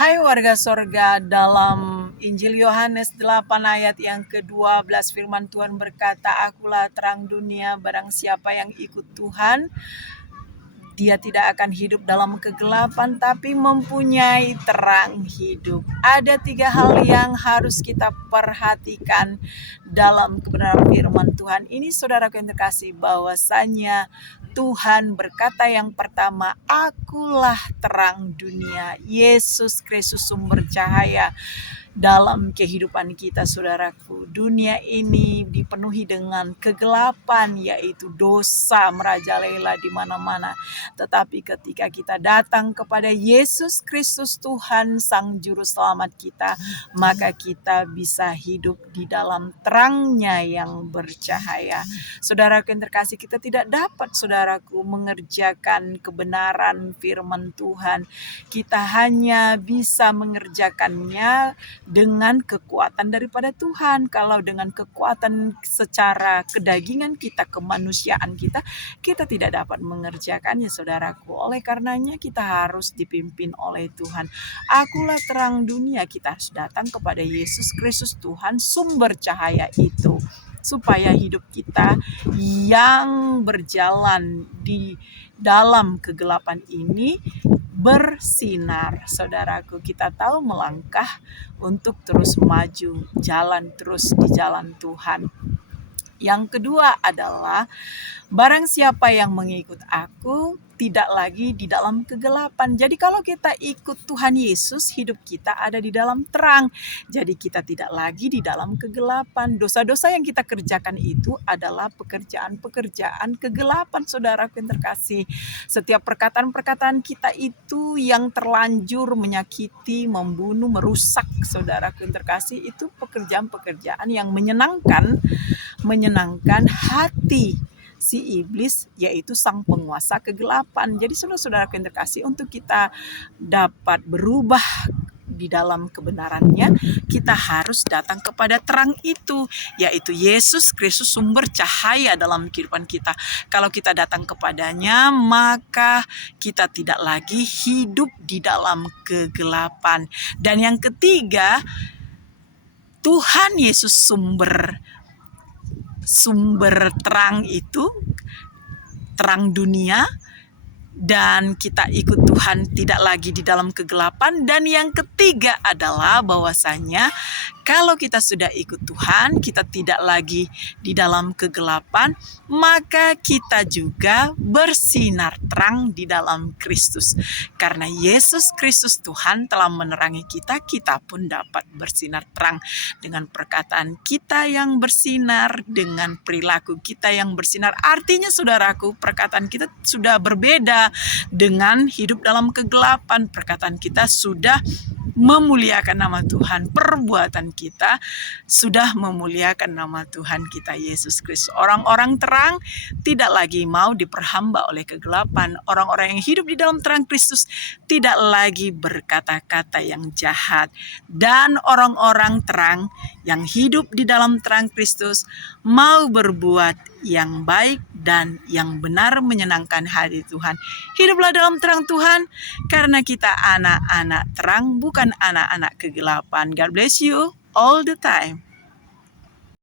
Hai warga sorga, dalam Injil Yohanes 8 ayat yang ke-12 firman Tuhan berkata, "Akulah terang dunia, barang siapa yang ikut Tuhan, dia tidak akan hidup dalam kegelapan tapi mempunyai terang hidup." Ada 3 hal yang harus kita perhatikan dalam kebenaran firman Tuhan ini, saudaraku yang terkasih, bahwasanya Tuhan berkata yang pertama, "Akulah terang dunia." Yesus Kristus sumber cahaya dalam kehidupan kita, saudaraku. Dunia ini dipenuhi dengan kegelapan, yaitu dosa merajalela di mana-mana. Tetapi ketika kita datang kepada Yesus Kristus Tuhan Sang Juru Selamat kita, maka kita bisa hidup di dalam terangnya yang bercahaya. Saudaraku yang terkasih, kita tidak dapat, saudaraku, mengerjakan kebenaran firman Tuhan. Kita hanya bisa mengerjakannya dengan kekuatan daripada Tuhan. Kalau dengan kekuatan secara kedagingan kita, kemanusiaan kita, kita tidak dapat mengerjakannya, saudaraku. Oleh karenanya kita harus dipimpin oleh Tuhan. Akulah terang dunia, kita harus datang kepada Yesus Kristus Tuhan, sumber cahaya itu, supaya hidup kita yang berjalan di dalam kegelapan ini bersinar. Saudaraku, kita tahu melangkah untuk terus maju, jalan terus di jalan Tuhan. Yang kedua adalah, barang siapa yang mengikut aku tidak lagi di dalam kegelapan. Jadi kalau kita ikut Tuhan Yesus, hidup kita ada di dalam terang. Jadi kita tidak lagi di dalam kegelapan. Dosa-dosa yang kita kerjakan itu adalah pekerjaan-pekerjaan kegelapan, saudaraku yang terkasih. Setiap perkataan-perkataan kita itu yang terlanjur menyakiti, membunuh, merusak, saudaraku yang terkasih, itu pekerjaan-pekerjaan yang menyenangkan hati si iblis, yaitu sang penguasa kegelapan. Jadi saudara-saudara yang terkasih, untuk kita dapat berubah di dalam kebenarannya, kita harus datang kepada terang itu, yaitu Yesus Kristus sumber cahaya dalam kehidupan kita. Kalau kita datang kepadanya, maka kita tidak lagi hidup di dalam kegelapan. Dan yang ketiga, Tuhan Yesus sumber terang itu, terang dunia, dan kita ikut Tuhan tidak lagi di dalam kegelapan. Dan yang ketiga adalah bahwasanya kalau kita sudah ikut Tuhan, kita tidak lagi di dalam kegelapan, maka kita juga bersinar terang di dalam Kristus. Karena Yesus Kristus Tuhan telah menerangi kita, kita pun dapat bersinar terang dengan perkataan kita yang bersinar, dengan perilaku kita yang bersinar. Artinya, saudaraku, perkataan kita sudah berbeda dengan hidup dalam kegelapan. Perkataan kita sudah memuliakan nama Tuhan, perbuatan kita sudah memuliakan nama Tuhan kita Yesus Kristus. Orang-orang terang tidak lagi mau diperhamba oleh kegelapan. Orang-orang yang hidup di dalam terang Kristus tidak lagi berkata-kata yang jahat. Dan orang-orang terang yang hidup di dalam terang Kristus mau berbuat yang baik dan yang benar, menyenangkan hati Tuhan. Hiduplah dalam terang Tuhan, karena kita anak-anak terang, bukan anak-anak kegelapan. God bless you all the time.